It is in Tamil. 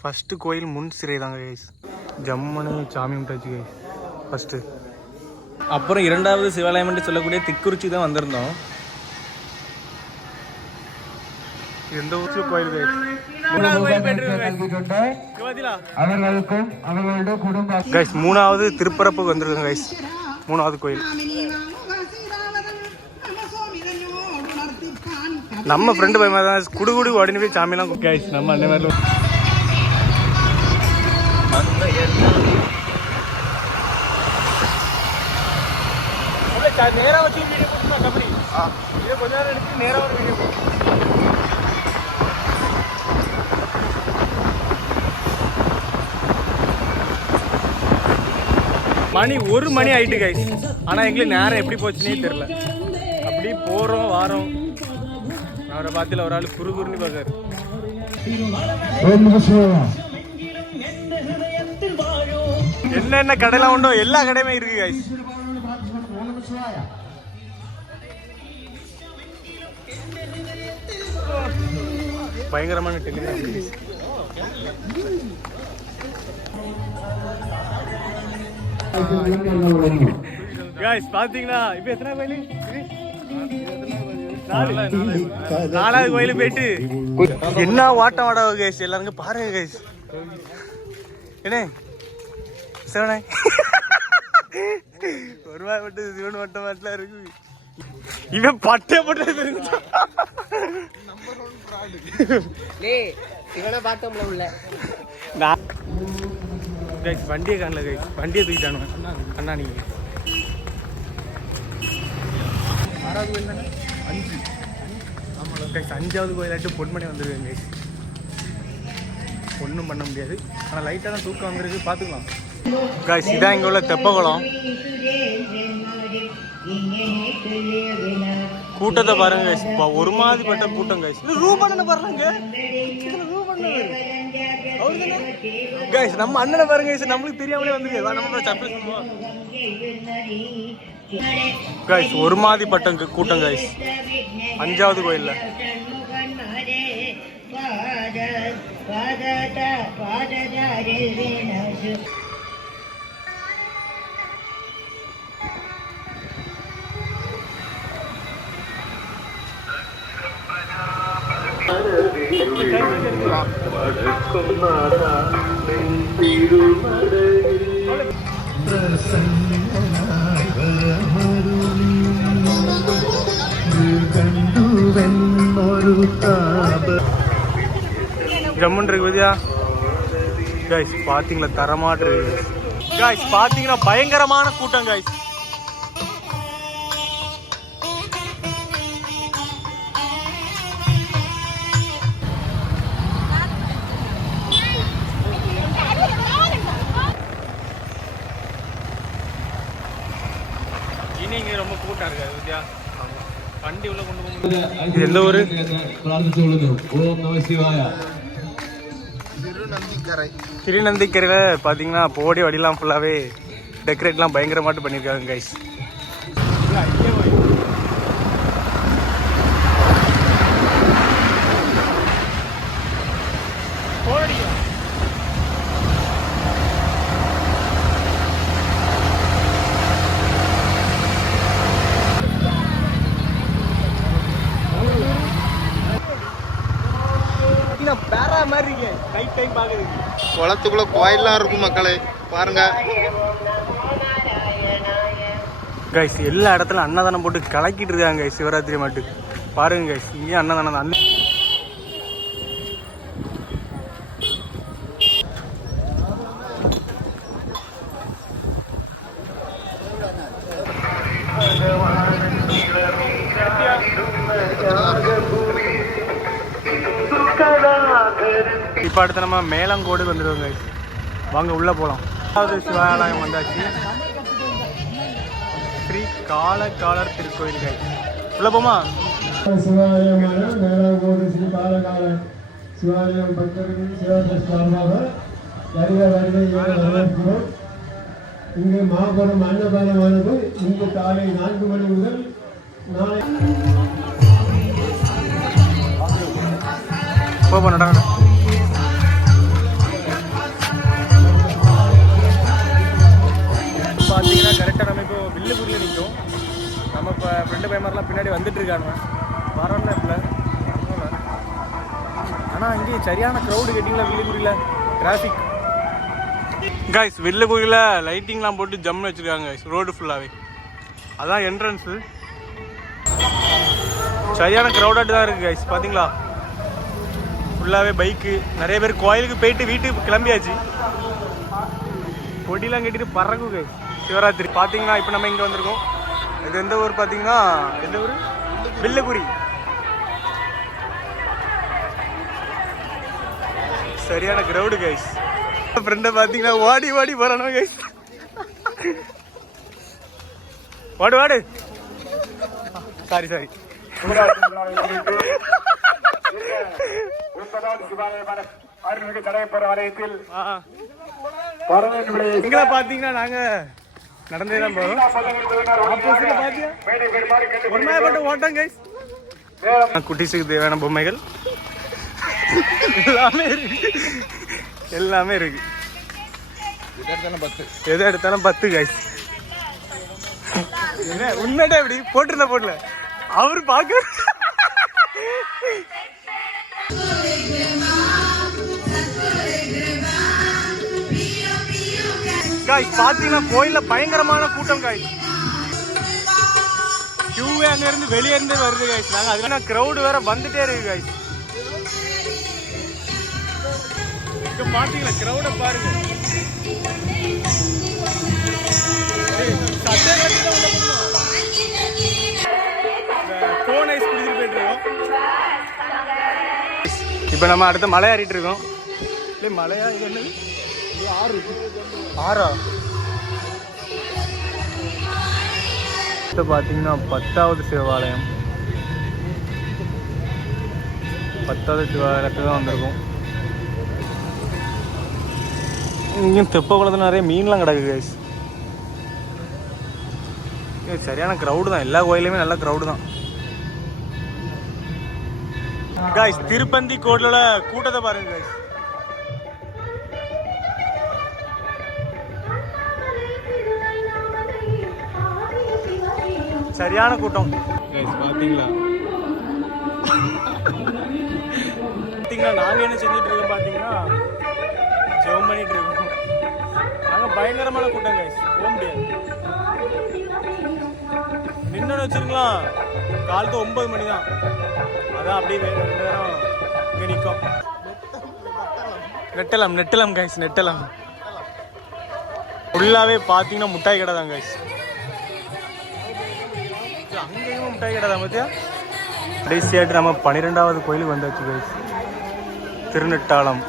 ஃபஸ்ட்டு கோயில் முன் சிறை தாங்க கைஸ். ஜம்முன்னு சாமி கும்பிட்டாச்சு கைஸ் ஃபஸ்ட்டு. அப்புறம் இரண்டாவது சிவாலயம் சொல்லக்கூடிய திக்குறிச்சி தான் வந்திருந்தோம். எந்த ஊருக்கு கோயில் கைஸ். கைஸ் மூணாவது திருப்பரப்புக்கு வந்திருக்கோம் கைஸ். மூணாவது கோயில் நம்ம ஃப்ரெண்டு பையன் தான் குடுகுடு உடனே போய் சாமியெல்லாம் கைஸ். நம்ம அந்த மாதிரி நேராக வச்சு வீடியோ போட்டுமா கபடி இதை கொஞ்ச நேரம் எடுத்து நேராக ஒரு வீடியோ போட்டு. மணி 1 மணி ஆயிட்டு கைஸ். ஆனால் எங்களுக்கு நேரம் எப்படி போச்சுன்னே தெரில. அப்படி போகிறோம் வாரோம். அவரை பார்த்துல ஒரு ஆள் குறுகுறுன்னு பார்க்காரு. என்னென்ன கடைலாம் உண்டோ எல்லா கடையுமே இருக்கு கைஸ். பயங்கரமான டெலிவிஷன் கைஸ். பாத்தீங்களா இப்ப எத்தனை கோயில்? 4வது கோயில் போயிட்டு என்ன வாட்டம் வாடா கைஸ். எல்லாருக்கும் பாருங்க கைஸ். என்ன சிவனே ஒரு வாரம் மட்டும் சிவன் வட்டம் மாட்டலாம் இருக்கு. இவன் பட்டே போட்டு வண்டியை காணல கைஸ். வண்டியை தூக்கிட்டானு அண்ணா. நீங்க 6வது கோயில் தானே? 5. ஆமாம் கைஸ் 5வது கோயிலாட்டு பொன்மணி வந்துருவேன் கைஸ். ஒன்றும் பண்ண முடியாது. ஆனால் லைட்டாக தான் தூக்கம் வந்துருக்கு. பார்த்துக்கலாம் கைஸ். இதான் இங்கே உள்ள தெப்பகுளம். கூட்டத்தை பாருங்க கைஸ். ஒரு மாதிரிப்பட்ட கூட்டம் கைஸ். ரூபான பாருங்க கைஸ். நம்ம அண்ணனை பாருங்க கைஸ். நம்மளுக்கு தெரியாமலே வந்துருக்கு. நம்ம சர்ப்ரைஸ் பண்ணுவோம் கைஸ். ஒரு மாதிரிப்பட்ட கூட்டம் கைஸ் 5வது கோயில்ல. ஜம்முன் இருக்கு விதியா கைஸ். பாத்தீங்களா தரமாட்டு கைஸ். பாத்தீங்கன்னா பயங்கரமான கூட்டம் கைஸ். இனி ரொம்ப கூட்டம் இருக்காது வித்யா. வண்டி உள்ள கொண்டு போக முடியாது. எந்த ஊரு? திருநந்திக்கரையில் பார்த்தீங்கன்னா போடி வடிலாம் ஃபுல்லாகவே டெக்கரேட்லாம் பயங்கரமாட்டு பண்ணியிருக்காங்க கைஸ். குளத்துக்குள்ள கோயில்லாம் இருக்கும் மக்களே பாருங்க கைஸ். எல்லா இடத்துல அன்னதானம் போட்டு கலக்கிட்டு இருக்காங்க கைஸ். சிவராத்திரி மட்டும் பாருங்க கைஸ். இங்கேயும் அன்னதானம் தான். இப்போ அடுத்து நம்ம மேலங்கோடு வந்துடுவோம் கைஸ். வாங்க உள்ள போகலாம். 4வது சிவாலயம் வந்தாச்சு. ஸ்ரீ காலக்காலர் திருக்கோயில் கைஸ். உள்ள போமா? சிவாலயம் மேலங்கோடு ஸ்ரீ காலக்காலர் சிவாலயம் பக்தர்கள் சிவபிரஸ்தாமாக வரவேற்கிறோம். இங்கு மாபெரும் அன்னதானமானது இன்று காலை 4 மணி முதல் நாளை போக ஃப்ரெண்டு பையன்மாரெலாம் பின்னாடி வந்துட்டு இருக்கானுங்க. வரல இல்லை ஆனால் இங்கேயும் சரியான க்ரௌடு கேட்டிங்களா வில்லுக்குடியில் டிராஃபிக். காய்ஸ் வில்லுக்குடியில் லைட்டிங்லாம் போட்டு ஜம்னு வச்சுருக்காங்க காய்ஸ் ரோடு ஃபுல்லாகவே. அதான் என்ட்ரன்ஸு. சரியான க்ரௌடாட்டு தான் இருக்குது காய்ஸ். பார்த்தீங்களா ஃபுல்லாகவே பைக்கு. நிறைய பேர் கோயிலுக்கு போயிட்டு வீட்டுக்கு கிளம்பியாச்சு. கொடிலாம் கட்டிட்டு பறக்கும் காய்ஸ். சிவராத்திரி பார்த்தீங்கன்னா இப்போ நம்ம இங்கே வந்திருக்கோம். இது எந்த ஊர் பார்த்தீங்கன்னா எந்த ஊர்? வில்லுக்குடி. சரியான கிரௌடு கைஸ். ஃப்ரெண்டை பார்த்தீங்கன்னா வாடி வாடி போறானோ கைஸ். வாடு வாடு. Sorry sorry. எங்களை பார்த்தீங்கன்னா நாங்க நடந்தே தான் போறோம். ஒரு ஓட்டம் கைஸ். குட்டிஸுக்கு தேவையான பொம்மைகள் எல்லாமே இருக்கு. எல்லாமே இருக்கு. எதை எடுத்தாலும் 10 கைஸ். என்ன உண்மையிட்டே எப்படி போட்டிருந்த போடல அவரு பார்க்க காய்ஸ். பாத்தீங்கன்னா கோயில்ல பயங்கரமான கூட்டம் காய்ஸ். கியூவே அங்க இருந்து வெளியே இருந்தே வருது காய்ஸ். நாங்க அதனால கிரௌடு வேற வந்துட்டே இருக்கு காய்ஸ். இங்க பாத்தீங்களா கிரௌட பாருங்க. போன் ஐஸ் குடிச்சிட்டு போயிட்டு இருக்கோம். இப்ப நம்ம அடுத்த மலை ஏறிட்டு இருக்கோம். இல்லை மலையா இது என்னது? ஆறா? பார்த்தீங்கன்னா 10வது சிவாலயம். 10வது சிவாலயத்துக்கு தான் வந்திருக்கும். இங்கேயும் தெப்ப குளத்தில் நிறைய மீன்லாம் கிடக்கு கைஸ். சரியான க்ரௌடு தான். எல்லா கோயிலுமே நல்ல க்ரௌடு தான் கைஸ். திருப்பந்தி கோயிலோட கூட்டத்தை பாருங்க கைஸ். சரியான கூட்டம் பாத்தீங்களா. நாங்க என்ன செஞ்சுட்டு இருக்கோம் பாத்தீங்கன்னா ஜெபம் பண்ணிட்டு இருக்கோம். நாங்க பயங்கரமான கூட்டம் கைஸ். போக முடியாது. நின்னு வச்சிருங்களா காலத்து 9 மணி தான். அதான் அப்படியே 2 நேரம் இங்க நிற்கும். நெட்டலாம் கைஸ். நெட்டலாம் ஃபுல்லாவே பாத்தீங்கன்னா முட்டாய் கடை தான் கைஸ். அங்கேயும் முட்டாய் கடை தான் பார்த்தியா. கடைசியாட்டு நம்ம 12வது கோயிலுக்கு வந்தாச்சு கைஸ். திருநெட்டாளம்.